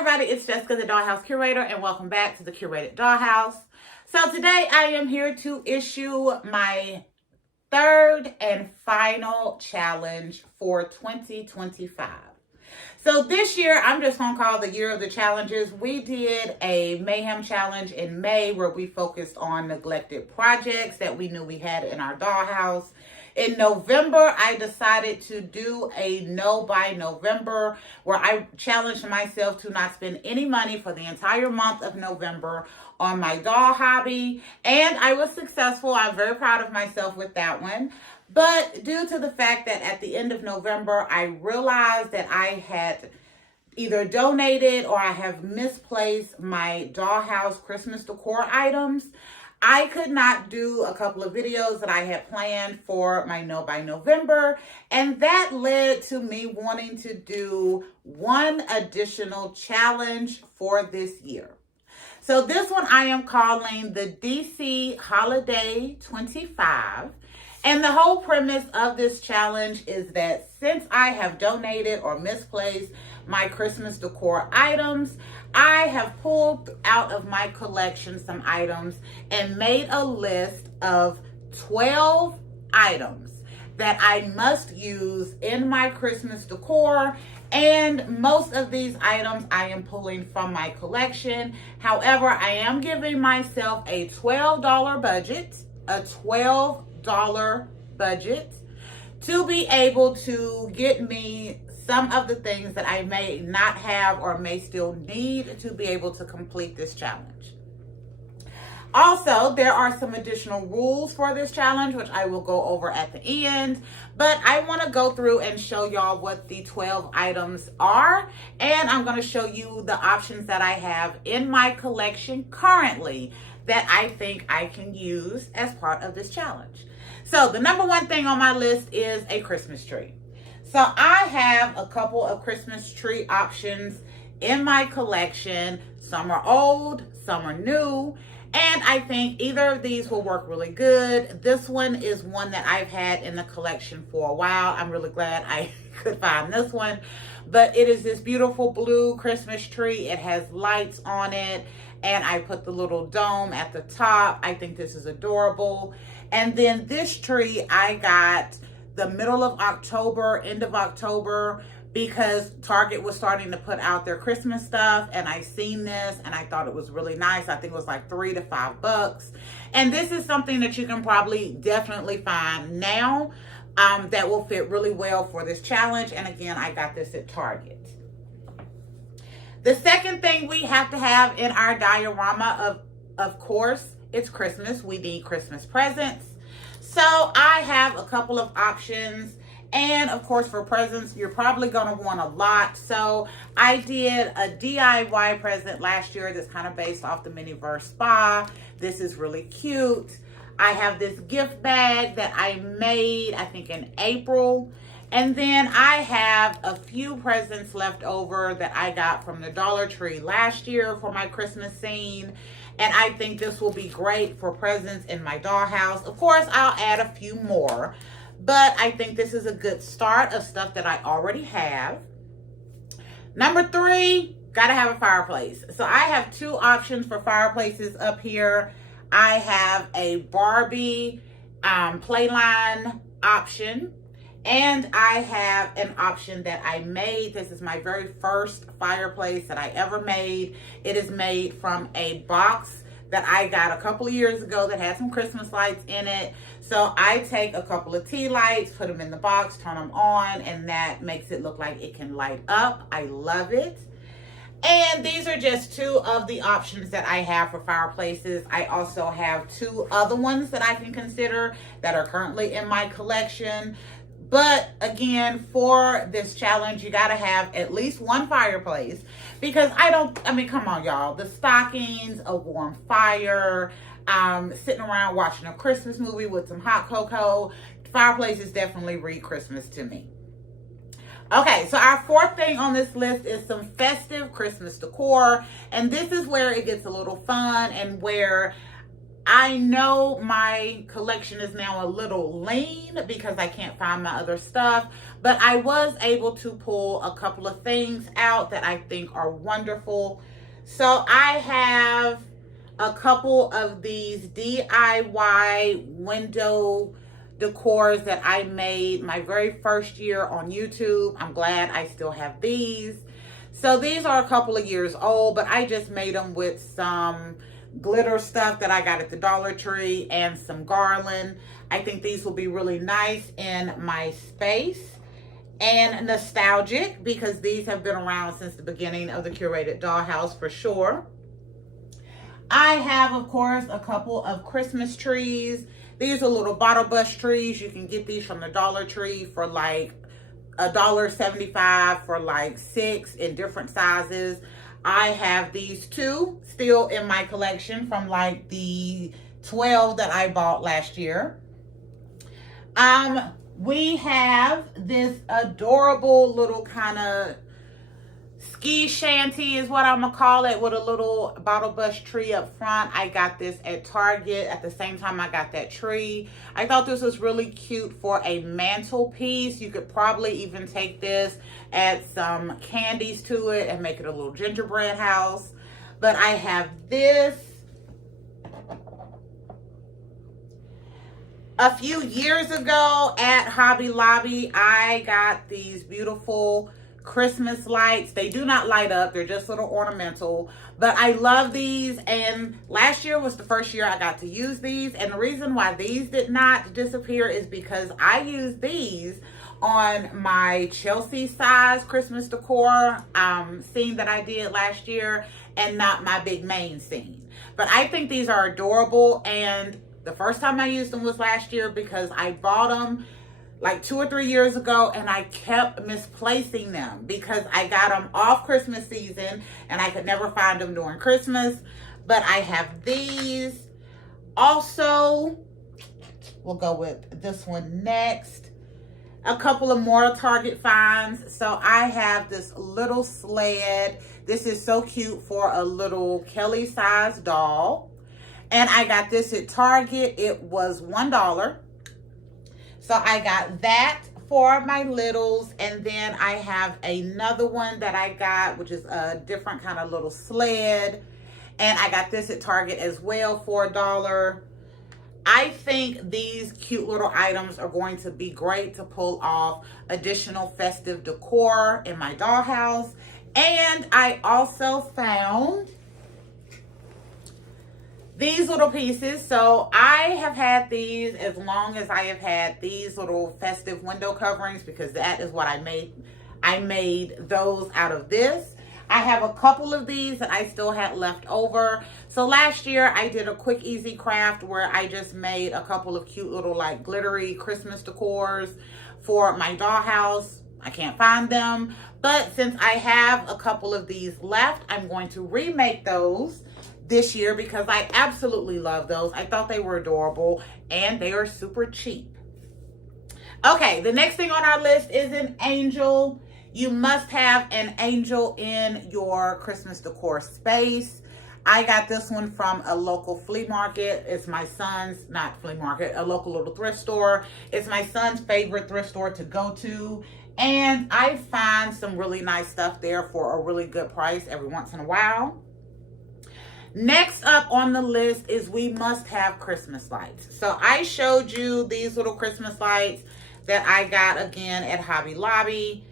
everybody, it's Jessica, the Dollhouse Curator, and welcome back to the Curated Dollhouse. So today I am here to issue my third and final challenge for 2025. So this year, I'm just going to call the year of the challenges. We did a mayhem challenge in May where we focused on neglected projects that we knew we had in our dollhouse. In November, I decided to do a no by November where I challenged myself to not spend any money for the entire month of November on my doll hobby. And I was successful. I'm very proud of myself with that one. But due to the fact that at the end of November, I realized that I had either donated or I have misplaced my dollhouse Christmas decor items, I could not do a couple of videos that I had planned for my No by November, and that led to me wanting to do one additional challenge for this year. So this one I am calling the DC Holiday 25. And the whole premise of this challenge is that since I have donated or misplaced my Christmas decor items, I have pulled out of my collection some items and made a list of 12 items that I must use in my Christmas decor. And most of these items I am pulling from my collection. However, I am giving myself a $12 budget, budget to be able to get me some of the things that I may not have or may still need to be able to complete this challenge. Also, there are some additional rules for this challenge, which I will go over at the end, but I want to go through and show y'all what the 12 items are, and I'm going to show you the options that I have in my collection currently that I think I can use as part of this challenge. So the number one thing on my list is a Christmas tree. So I have a couple of Christmas tree options in my collection. Some are old, some are new, and I think either of these will work really good. This one is one that I've had in the collection for a while. I'm really glad I could find this one. But it is this beautiful blue Christmas tree. It has lights on it, and I put the little dome at the top. I think this is adorable. And then this tree I got the middle of October, end of October, because Target was starting to put out their Christmas stuff, and I seen this and I thought it was really nice. I think it was like $3 to $5. And this is something that you can probably definitely find now that will fit really well for this challenge. And again, I got this at Target. The second thing we have to have in our diorama, of course, it's Christmas. We need Christmas presents. So I have a couple of options. And of course, for presents, you're probably going to want a lot. So I did a DIY present last year that's kind of based off the Miniverse Spa. This is really cute. I have this gift bag that I made, I think in April. And then I have a few presents left over that I got from the Dollar Tree last year for my Christmas scene. And I think this will be great for presents in my dollhouse. Of course, I'll add a few more, but I think this is a good start of stuff that I already have. Number 3, gotta have a fireplace. So I have two options for fireplaces up here. I have a Barbie Playline option, and I have an option that I made. This is my very first fireplace that I ever made. It is made from a box that I got a couple of years ago that had some Christmas lights in it. So I take a couple of tea lights, put them in the box, turn them on, and that makes it look like it can light up. I love it. And these are just two of the options that I have for fireplaces. I also have two other ones that I can consider that are currently in my collection. But again, for this challenge, you got to have at least one fireplace, because come on, y'all. The stockings, a warm fire, sitting around watching a Christmas movie with some hot cocoa. Fireplaces definitely read Christmas to me. Okay, so our fourth thing on this list is some festive Christmas decor. And this is where it gets a little fun and where I know my collection is now a little lean because I can't find my other stuff, but I was able to pull a couple of things out that I think are wonderful. So I have a couple of these DIY window decors that I made my very first year on YouTube. I'm glad I still have these. So these are a couple of years old, but I just made them with some glitter stuff that I got at the Dollar Tree and some garland. I think these will be really nice in my space and nostalgic because these have been around since the beginning of the curated dollhouse for sure. I have, of course, a couple of Christmas trees. These are little bottle bush trees. You can get these from the Dollar Tree for like $1.75 for like 6 in different sizes. I have these 2 still in my collection from like the 12 that I bought last year. We have this adorable little kind of ski shanty is what I'm gonna call it, with a little bottle bush tree up front. I got this at Target at the same time I got that tree. I thought this was really cute for a mantelpiece. You could probably even take this, add some candies to it, and make it a little gingerbread house. But I have this. A few years ago at Hobby Lobby, I got these beautiful Christmas lights. They do not light up. They're just little ornamental. But I love these. And last year was the first year I got to use these. And the reason why these did not disappear is because I used these on my Chelsea size Christmas decor scene that I did last year, and not my big main scene. But I think these are adorable, and the first time I used them was last year because I bought them like 2 or 3 years ago and I kept misplacing them because I got them off Christmas season and I could never find them during Christmas. But I have these. Also, we'll go with this one next. A couple of more Target finds. So I have this little sled. This is so cute for a little Kelly size doll. And I got this at Target. It was $1. So I got that for my littles. And then I have another one that I got, which is a different kind of little sled. And I got this at Target as well for $1. I think these cute little items are going to be great to pull off additional festive decor in my dollhouse. And I also found these little pieces. So I have had these as long as I have had these little festive window coverings, because that is what I made. I made those out of this. I have a couple of these that I still had left over. So last year I did a quick easy craft where I just made a couple of cute little like glittery Christmas decors for my dollhouse. I can't find them, but since I have a couple of these left, I'm going to remake those this year because I absolutely love those. I thought they were adorable and they are super cheap. Okay, the next thing on our list is an angel. You must have an angel in your Christmas decor space. I got this one from a local flea market. It's my son's, not flea market, a local little thrift store. It's my son's favorite thrift store to go to. And I find some really nice stuff there for a really good price every once in a while. Next up on the list is we must have Christmas lights. So I showed you these little Christmas lights that I got again at Hobby Lobby,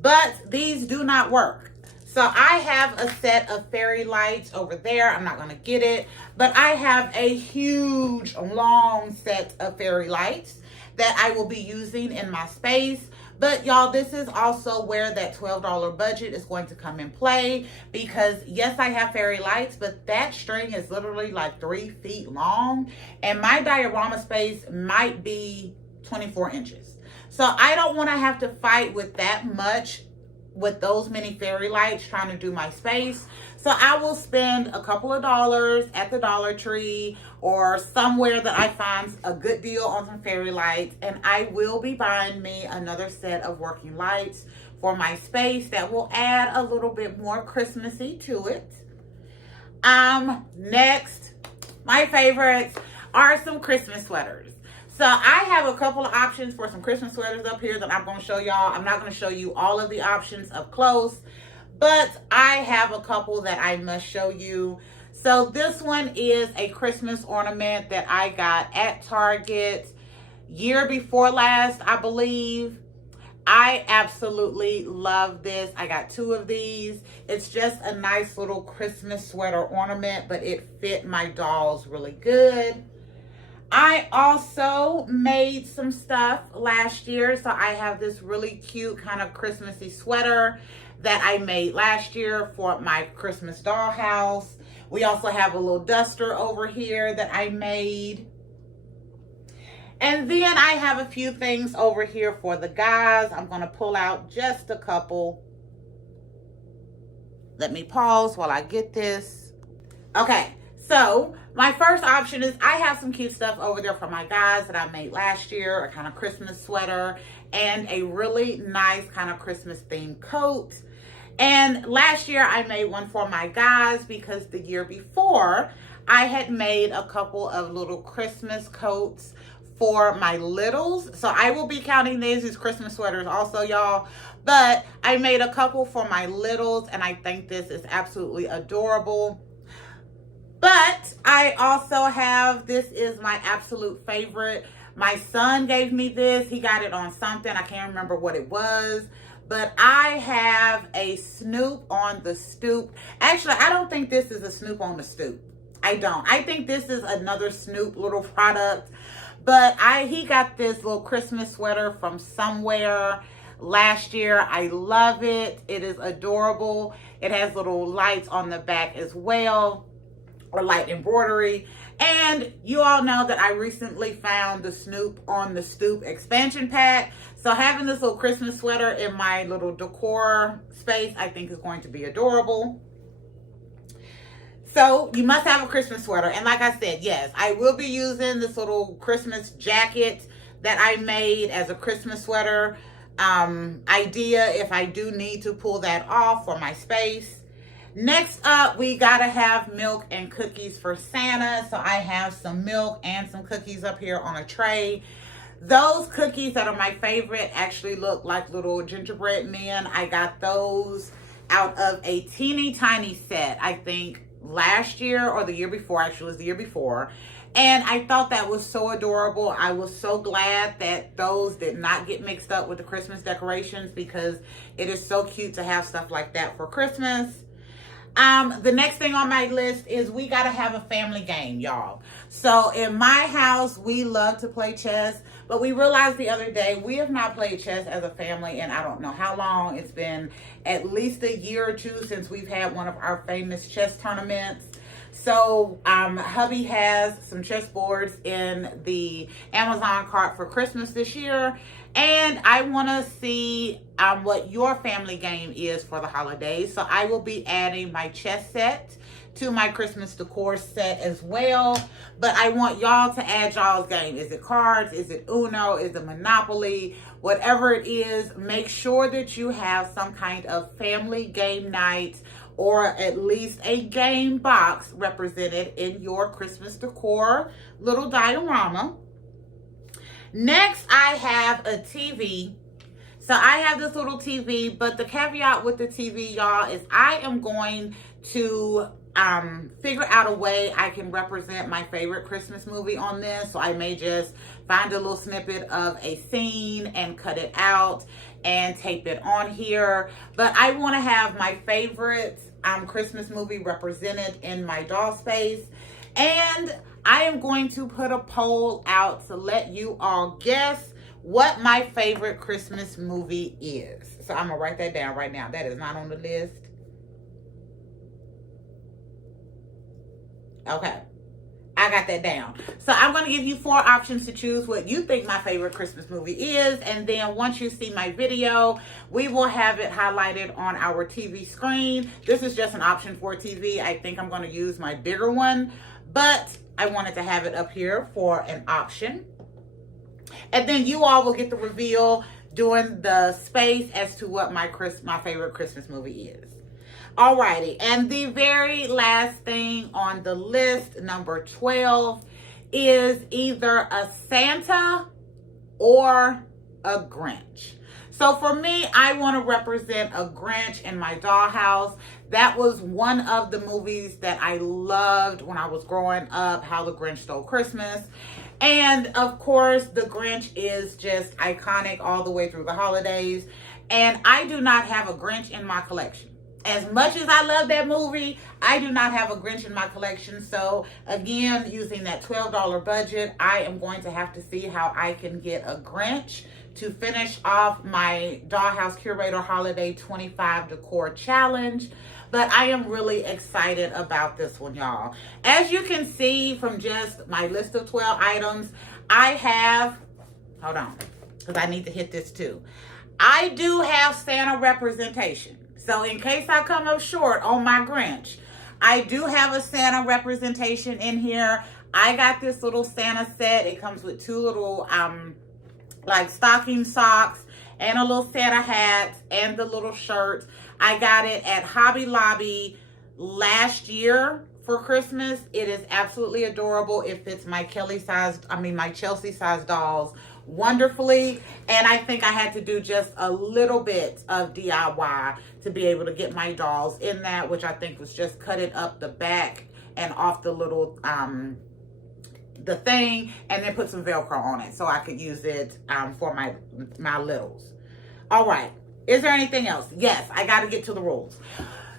but these do not work. So I have a set of fairy lights over there. I'm not gonna get it, but I have a huge long set of fairy lights that I will be using in my space. But y'all, this is also where that $12 budget is going to come in play, because yes, I have fairy lights, but that string is literally like 3 feet long and my diorama space might be 24 inches. So I don't want to have to fight with that much with those many fairy lights trying to do my space. So I will spend a couple of dollars at the Dollar Tree or somewhere that I find a good deal on some fairy lights, and I will be buying me another set of working lights for my space that will add a little bit more Christmassy to it. Next, my favorites are some Christmas sweaters. So I have a couple of options for some Christmas sweaters up here that I'm going to show y'all. I'm not going to show you all of the options up close, but I have a couple that I must show you. So this one is a Christmas ornament that I got at Target year before last, I believe. I absolutely love this. I got 2 of these. It's just a nice little Christmas sweater ornament, but it fit my dolls really good. I also made some stuff last year. So I have this really cute kind of Christmassy sweater that I made last year for my Christmas dollhouse. We also have a little duster over here that I made. And then I have a few things over here for the guys. I'm going to pull out just a couple. Let me pause while I get this. Okay, so my first option is I have some cute stuff over there for my guys that I made last year. A kind of Christmas sweater and a really nice kind of Christmas themed coat. And last year I made one for my guys because the year before I had made a couple of little Christmas coats for my littles. So I will be counting these as Christmas sweaters also, y'all. But I made a couple for my littles and I think this is absolutely adorable. But I also have, this is my absolute favorite. My son gave me this. He got it on something. I can't remember what it was. But I have a Snoop on the Stoop. Actually, I don't think this is a Snoop on the Stoop. I don't. I think this is another Snoop little product. But he got this little Christmas sweater from somewhere last year. I love it. It is adorable. It has little lights on the back as well, or light embroidery. And you all know that I recently found the Snoop on the Stoop expansion pack. So having this little Christmas sweater in my little decor space, I think is going to be adorable. So you must have a Christmas sweater. And like I said, yes, I will be using this little Christmas jacket that I made as a Christmas sweater idea if I do need to pull that off for my space. Next up, we gotta have milk and cookies for Santa. So I have some milk and some cookies up here on a tray. Those cookies that are my favorite actually look like little gingerbread men. I got those out of a teeny tiny set, I think last year or the year before. Actually, it was the year before. And I thought that was so adorable. I was so glad that those did not get mixed up with the Christmas decorations because it is so cute to have stuff like that for Christmas. The next thing on my list is we got to have a family game, y'all. So in my house, we love to play chess, but we realized the other day we have not played chess as a family in I don't know how long. It's been at least a year or two since we've had one of our famous chess tournaments. So hubby has some chess boards in the Amazon cart for Christmas this year. And I want to see what your family game is for the holidays. So I will be adding my chess set to my Christmas decor set as well. But I want y'all to add y'all's game. Is it cards? Is it Uno? Is it Monopoly? Whatever it is, make sure that you have some kind of family game night or at least a game box represented in your Christmas decor little diorama. Next, I have a TV. So I have this little TV, but the caveat with the TV, y'all, is I am going to figure out a way I can represent my favorite Christmas movie on this. So I may just find a little snippet of a scene and cut it out and tape it on here. But I want to have my favorite Christmas movie represented in my doll space. And I am going to put a poll out to let you all guess what my favorite Christmas movie is. So I'm going to write that down right now. That is not on the list. Okay. I got that down. So I'm going to give you 4 options to choose what you think my favorite Christmas movie is. And then once you see my video, we will have it highlighted on our TV screen. This is just an option for TV. I think I'm going to use my bigger one, but I wanted to have it up here for an option. And then you all will get the reveal during the space as to what my favorite Christmas movie is. Alrighty, and the very last thing on the list, number 12, is either a Santa or a Grinch. So for me, I want to represent a Grinch in my dollhouse. That was one of the movies that I loved when I was growing up, How the Grinch Stole Christmas. And of course, the Grinch is just iconic all the way through the holidays. And I do not have a Grinch in my collection. As much as I love that movie, I do not have a Grinch in my collection. So again, using that $12 budget, I am going to have to see how I can get a Grinch to finish off my Dollhouse Curator Holiday 25 Decor Challenge. But I am really excited about this one, y'all. As you can see from just my list of 12 items, I have, hold on, because I need to hit this too. I do have Santa representation. So in case I come up short on my Grinch, I do have a Santa representation in here. I got this little Santa set. It comes with two little like stocking socks and a little Santa hat and the little shirt. I got it at Hobby Lobby last year for Christmas. It is absolutely adorable. It fits my my Chelsea sized dolls wonderfully, and I think I had to do just a little bit of DIY to be able to get my dolls in that, which I think was just cutting up the back and off the little the thing, and then put some Velcro on it so I could use it for my littles. All right, is there anything else? Yes, I got to get to the rules.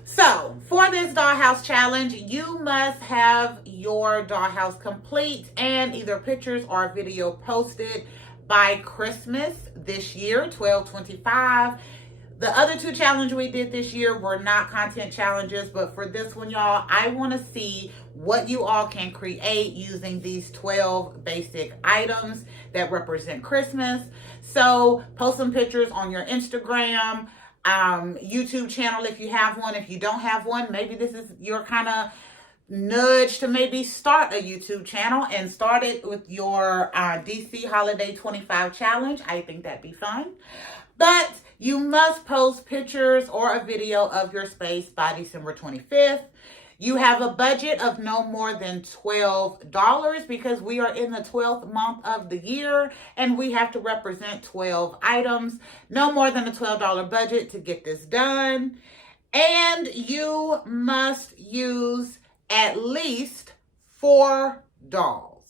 So for this dollhouse challenge, you must have your dollhouse complete and either pictures or video posted by Christmas this year, 12/25. The other two challenges we did this year were not content challenges, but for this one, y'all, I want to see what you all can create using these 12 basic items that represent Christmas. So post some pictures on your Instagram, YouTube channel if you have one. If you don't have one, maybe this is your kind of nudge to maybe start a YouTube channel and start it with your DC Holiday 25 challenge. I think that'd be fun. But you must post pictures or a video of your space by December 25th. You have a budget of no more than $12 because we are in the 12th month of the year and we have to represent 12 items. No more than a $12 budget to get this done. And you must use at least 4 dolls.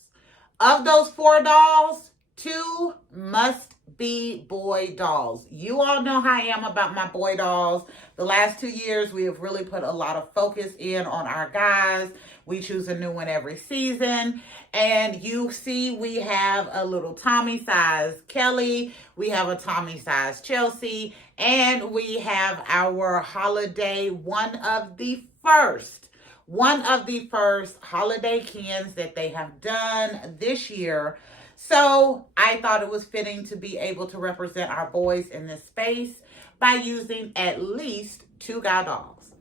Of those 4 dolls, 2 must be boy dolls. You all know how I am about my boy dolls. The last 2 years, we have really put a lot of focus in on our guys. We choose a new one every season. And you see we have a little Tommy size Kelly. We have a Tommy size Chelsea. And we have our holiday, one of the first holiday cans that they have done this year. So I thought it was fitting to be able to represent our boys in this space by using at least 2 guy dolls.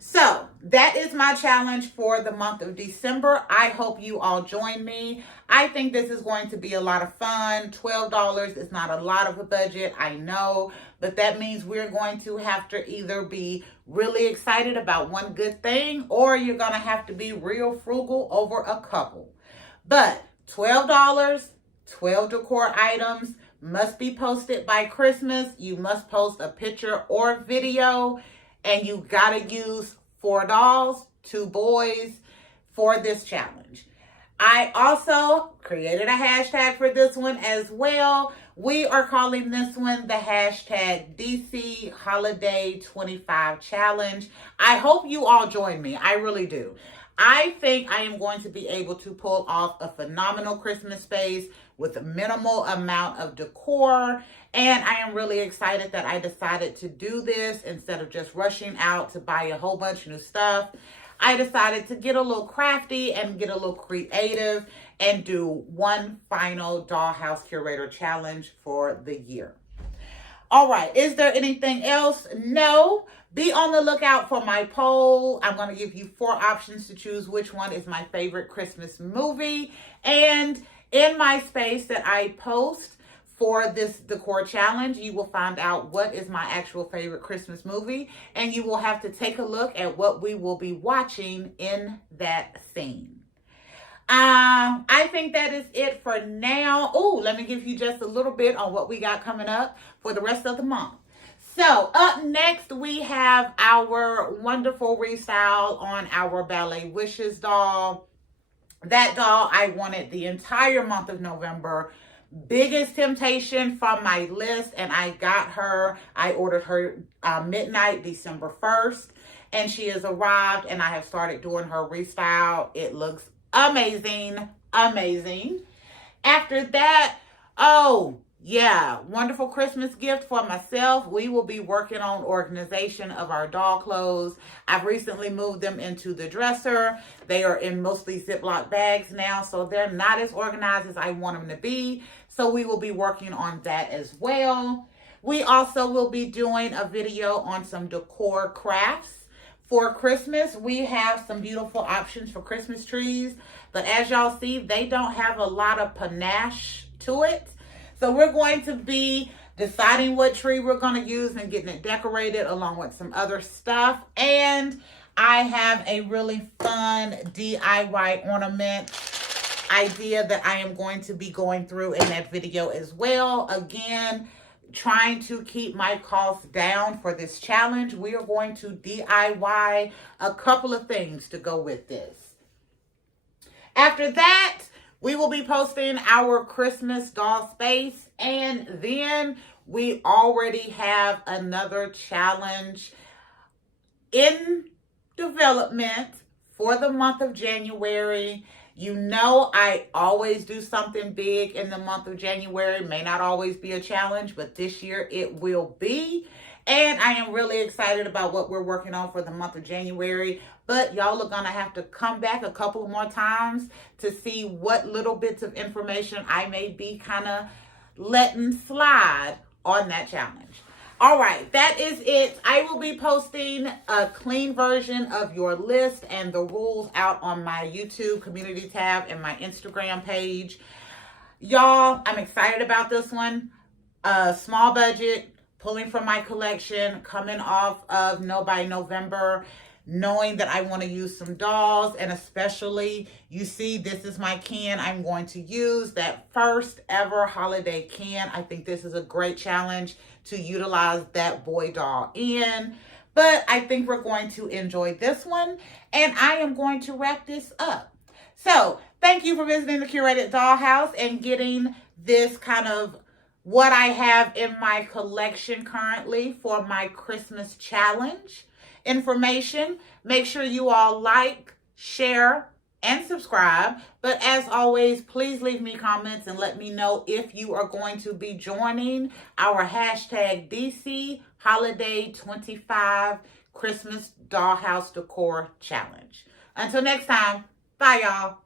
So that is my challenge for the month of December. I hope you all join me. I think this is going to be a lot of fun. $12 is not a lot of a budget, I know, but that means we're going to have to either be really excited about one good thing or you're going to have to be real frugal over a couple. But $12, 12 decor items must be posted by Christmas. You must post a picture or video, and you gotta use 4 dolls, 2 boys for this challenge. I also created a hashtag for this one as well. We are calling this one the hashtag DC Holiday 25 Challenge. I hope you all join me. I really do. I think I am going to be able to pull off a phenomenal Christmas space with a minimal amount of decor. And I am really excited that I decided to do this instead of just rushing out to buy a whole bunch of new stuff. I decided to get a little crafty and get a little creative and do one final Dollhouse Curator Challenge for the year. All right, is there anything else? No. Be on the lookout for my poll. I'm going to give you 4 options to choose which one is my favorite Christmas movie. And in my space that I post for this decor challenge, you will find out what is my actual favorite Christmas movie, and you will have to take a look at what we will be watching in that scene. I think that is it for now. Oh, let me give you just a little bit on what we got coming up for the rest of the month. So up next, we have our wonderful restyle on our Ballet Wishes doll. That doll I wanted the entire month of November. Biggest temptation from my list, and I got her. I ordered her midnight December 1st, and she has arrived, and I have started doing her restyle. It looks amazing. After that, oh yeah, wonderful Christmas gift for myself. We will be working on organization of our doll clothes. I've recently moved them into the dresser. They are in mostly Ziploc bags now, so they're not as organized as I want them to be. So we will be working on that as well. We also will be doing a video on some decor crafts. For Christmas, we have some beautiful options for Christmas trees, but as y'all see, they don't have a lot of panache to it. So we're going to be deciding what tree we're going to use and getting it decorated along with some other stuff. And I have a really fun DIY ornament idea that I am going to be going through in that video as well. Again, trying to keep my costs down for this challenge. We are going to DIY a couple of things to go with this. After that, we will be posting our Christmas doll space, and then we already have another challenge in development for the month of January. You know, I always do something big in the month of January. May not always be a challenge, but this year it will be. And I am really excited about what we're working on for the month of January. But y'all are going to have to come back a couple more times to see what little bits of information I may be kind of letting slide on that challenge. All right, that is it. I will be posting a clean version of your list and the rules out on my YouTube community tab and my Instagram page. Y'all, I'm excited about this one. Small budget, pulling from my collection, coming off of No by November, knowing that I want to use some dolls, and especially, you see, this is my can I'm going to use, that first ever holiday can. I think this is a great challenge to utilize that boy doll in, but I think we're going to enjoy this one, and I am going to wrap this up. So, thank you for visiting the Curated Dollhouse and getting this kind of what I have in my collection currently for my Christmas challenge information. Make sure you all like, share, and subscribe. But as always, please leave me comments and let me know if you are going to be joining our hashtag DC Holiday 25 Christmas Dollhouse Decor Challenge. Until next time, bye y'all.